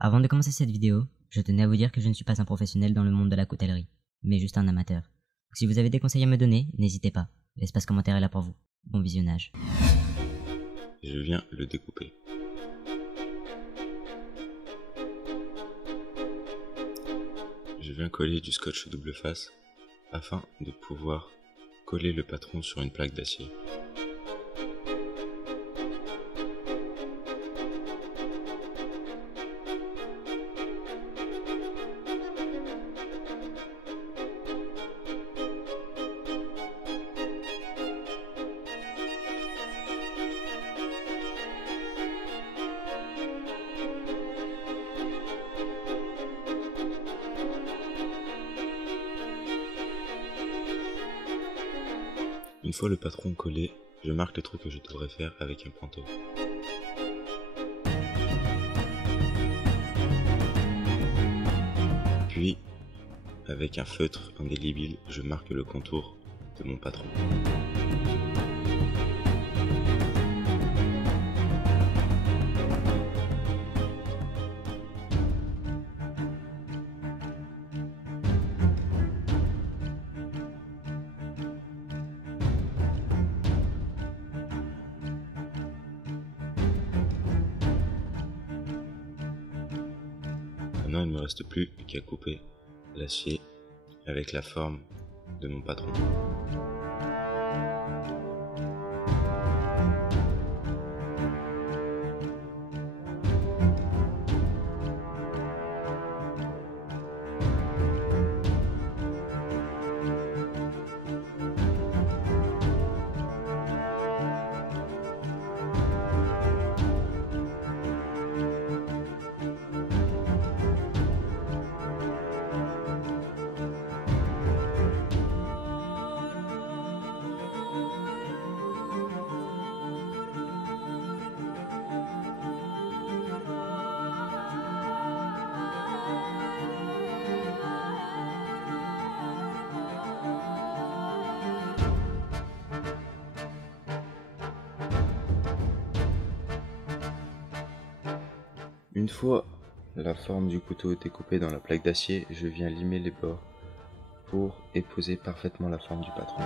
Avant de commencer cette vidéo, je tenais à vous dire que je ne suis pas un professionnel dans le monde de la coutellerie, mais juste un amateur. Donc si vous avez des conseils à me donner, n'hésitez pas. L'espace commentaire est là pour vous. Bon visionnage. Je viens le découper. Je viens coller du scotch double face afin de pouvoir coller le patron sur une plaque d'acier. Une fois le patron collé, je marque les trucs que je devrais faire avec un pointeau. Puis, avec un feutre indélébile, je marque le contour de mon patron. Maintenant, il ne me reste plus qu'à couper l'acier avec la forme de mon patron. Une fois la forme du couteau découpée dans la plaque d'acier, je viens limer les bords pour épouser parfaitement la forme du patron.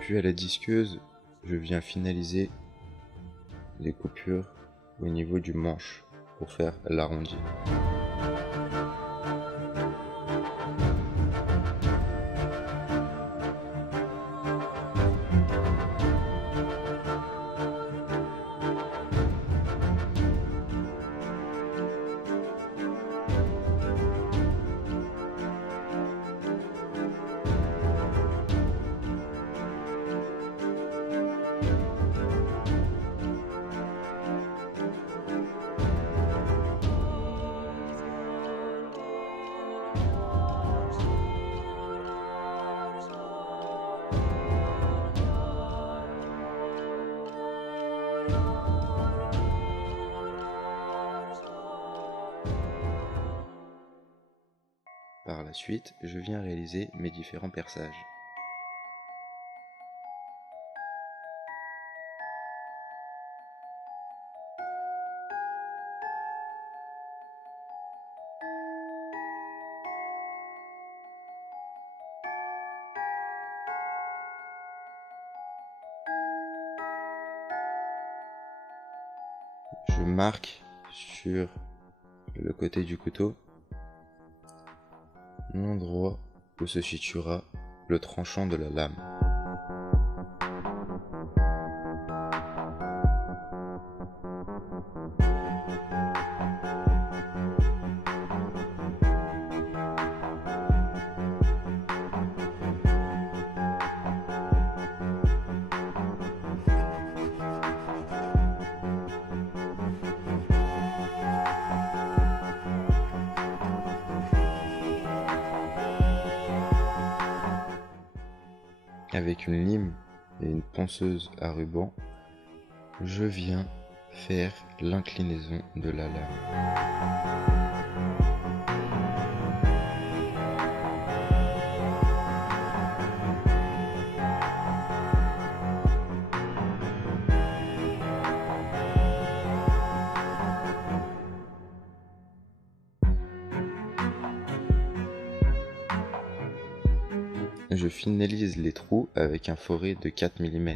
Puis à la disqueuse, je viens finaliser les coupures au niveau du manche pour faire l'arrondi. Par la suite, je viens réaliser mes différents perçages. Je marque sur le côté du couteau l'endroit où se situera le tranchant de la lame. avec une lime et une ponceuse à ruban, je viens faire l'inclinaison de la lame. Je finalise les trous avec un forêt de 4 mm.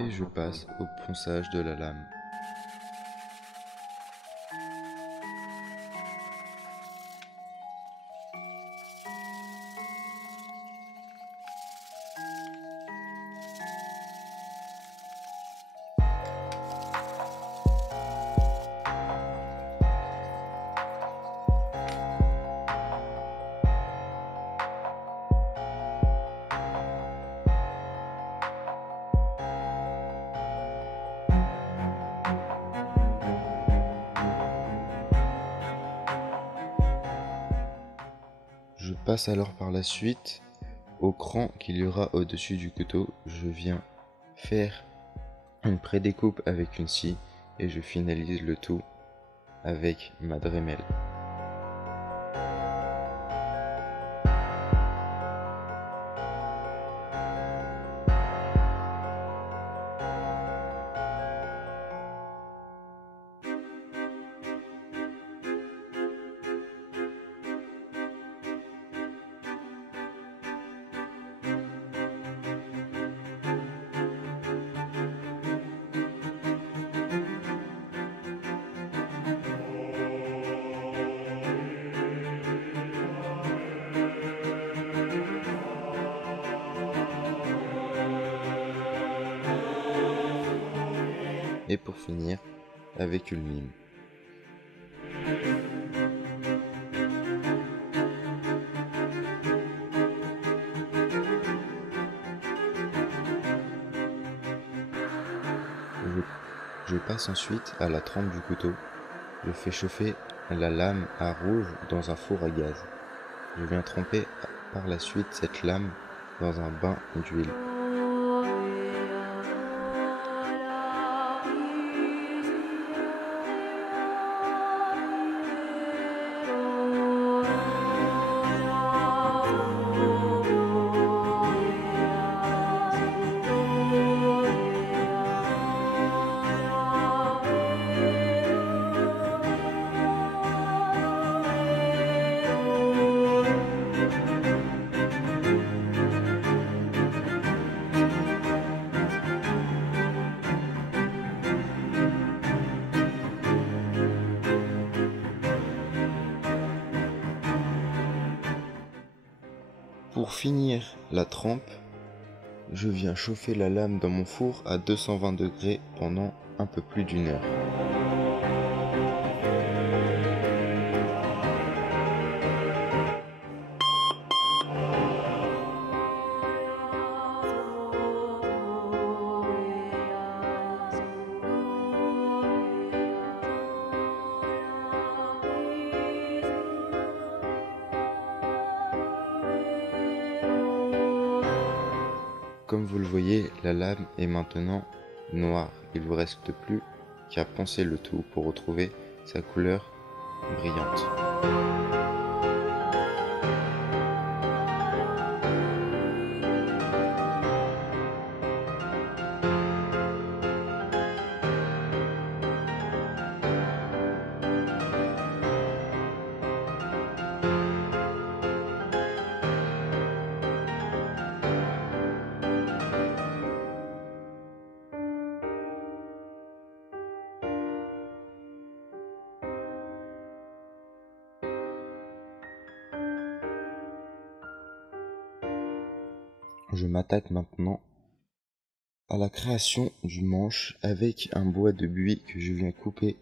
Et je passe au ponçage de la lame. Je passe alors par la suite au cran qu'il y aura au-dessus du couteau. Je viens faire une prédécoupe avec une scie et je finalise le tout avec ma Dremel. Et pour finir, avec une lime. Je passe ensuite à la trempe du couteau. Je fais chauffer la lame à rouge dans un four à gaz. Je viens tremper par la suite cette lame dans un bain d'huile. Pour finir la trempe, je viens chauffer la lame dans mon four à 220 degrés pendant un peu plus d'1 heure. Comme vous le voyez, la lame est maintenant noire. Il ne vous reste plus qu'à poncer le tout pour retrouver sa couleur brillante. Je m'attaque maintenant à la création du manche avec un bois de buis que je viens couper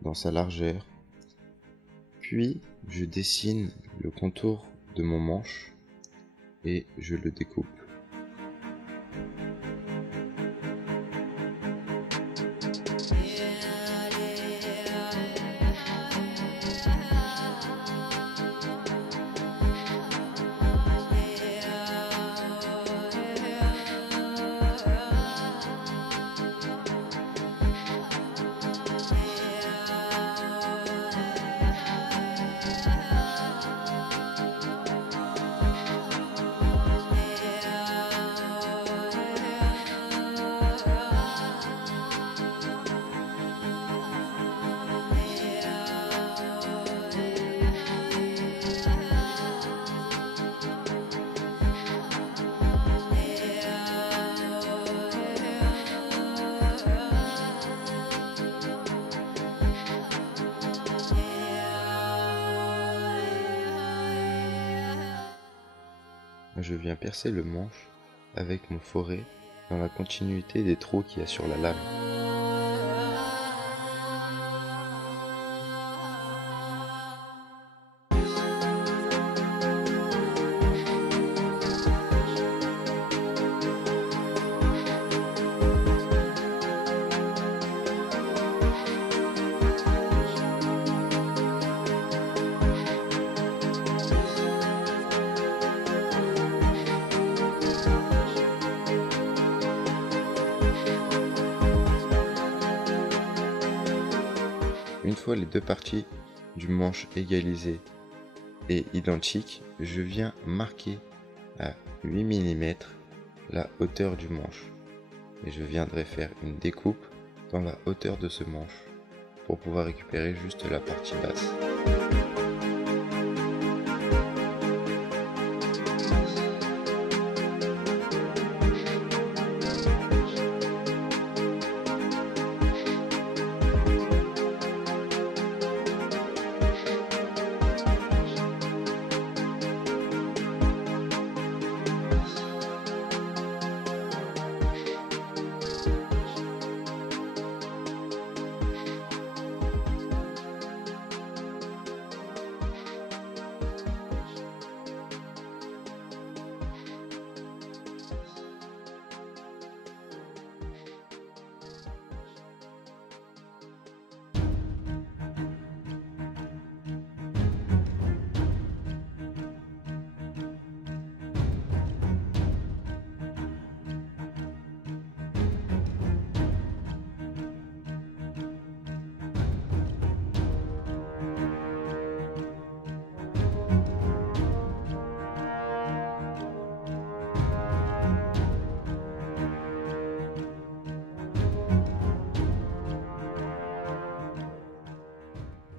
dans sa largeur. Puis je dessine le contour de mon manche et je le découpe. Je viens percer le manche avec mon foret dans la continuité des trous qu'il y a sur la lame. Une fois les deux parties du manche égalisées et identiques, je viens marquer à 8 mm la hauteur du manche. Et je viendrai faire une découpe dans la hauteur de ce manche pour pouvoir récupérer juste la partie basse.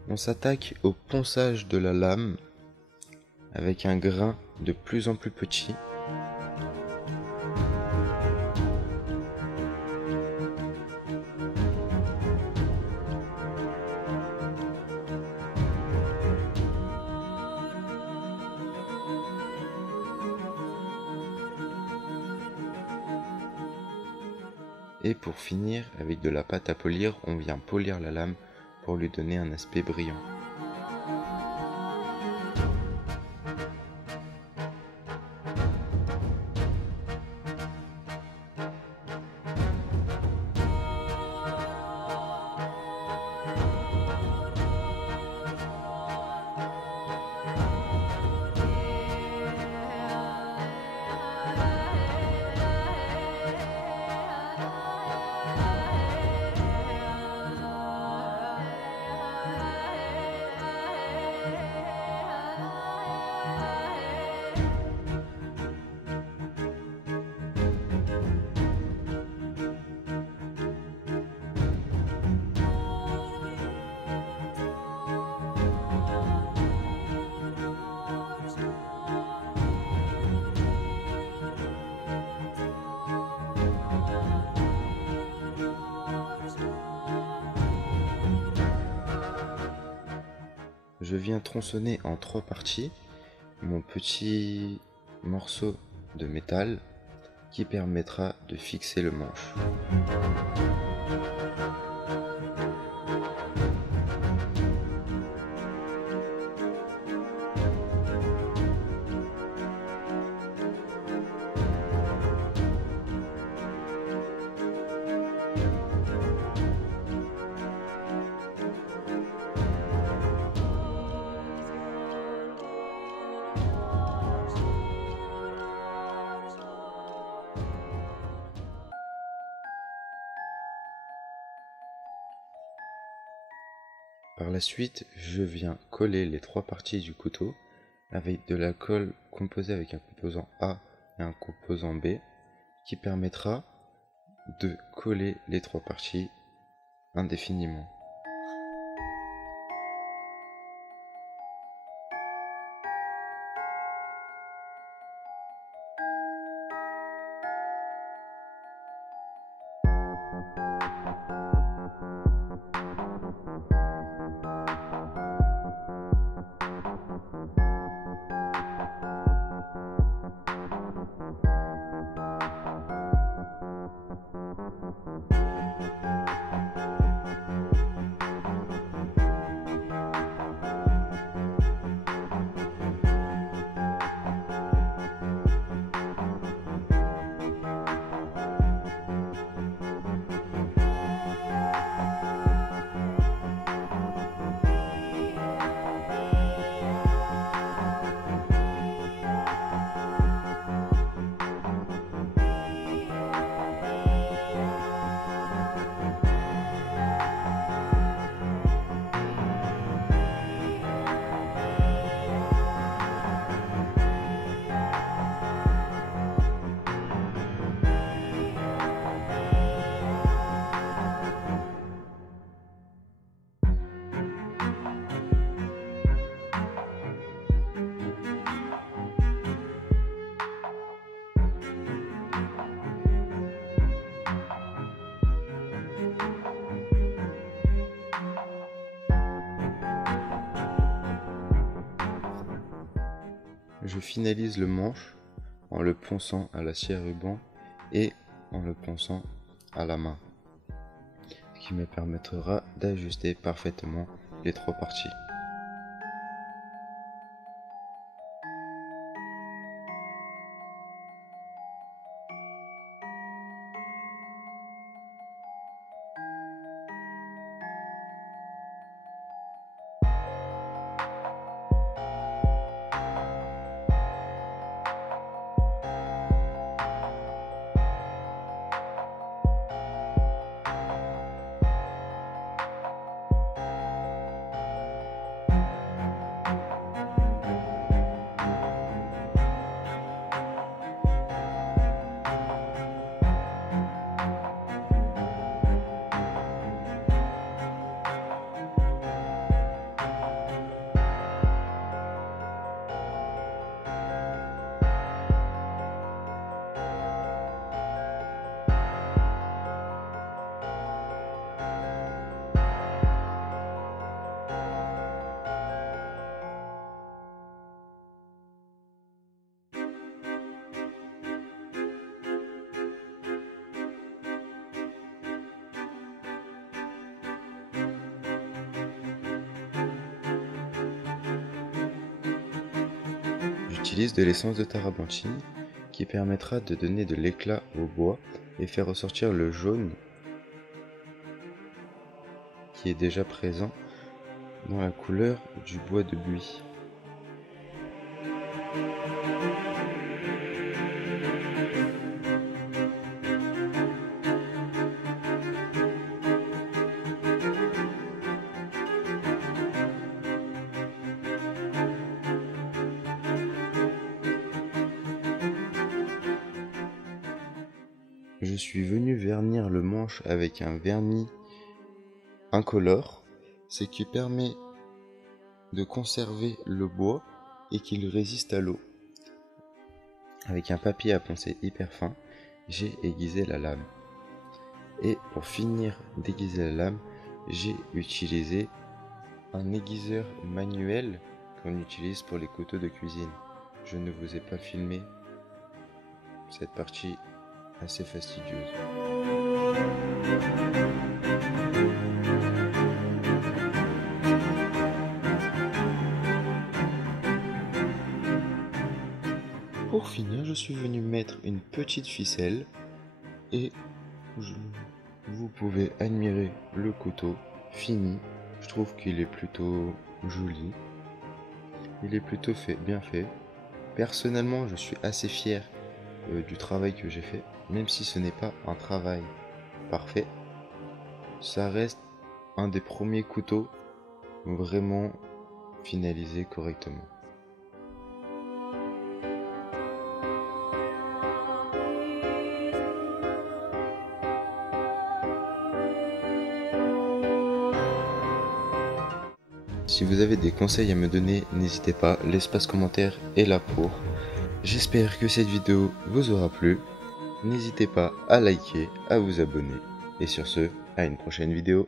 On s'attaque au ponçage de la lame avec un grain de plus en plus petit. Et pour finir, avec de la pâte à polir, on vient polir la lame pour lui donner un aspect brillant. Je viens tronçonner en 3 parties mon petit morceau de métal qui permettra de fixer le manche. Par la suite, je viens coller les 3 parties du couteau avec de la colle composée avec un composant A et un composant B qui permettra de coller les 3 parties indéfiniment. Je finalise le manche en le ponçant à la scie à ruban et en le ponçant à la main, ce qui me permettra d'ajuster parfaitement les 3 parties. J'utilise de l'essence de tarabuntine qui permettra de donner de l'éclat au bois et faire ressortir le jaune qui est déjà présent dans la couleur du bois de buis. Je suis venu vernir le manche avec un vernis incolore, ce qui permet de conserver le bois et qu'il résiste à l'eau. Avec un papier à poncer hyper fin, j'ai aiguisé la lame. Et pour finir d'aiguiser la lame, j'ai utilisé un aiguiseur manuel qu'on utilise pour les couteaux de cuisine. Je ne vous ai pas filmé cette partie assez fastidieuse. Pour finir, je suis venu mettre une petite ficelle et vous pouvez admirer le couteau fini. Je trouve qu'il est plutôt joli. Il est plutôt bien fait. Personnellement, je suis assez fier du travail que j'ai fait, même si ce n'est pas un travail parfait. Ça reste un des premiers couteaux vraiment finaliser correctement. Si vous avez des conseils à me donner, n'hésitez pas, l'espace commentaire est là pour. J'espère que cette vidéo vous aura plu. N'hésitez pas à liker, à vous abonner. Et sur ce, à une prochaine vidéo.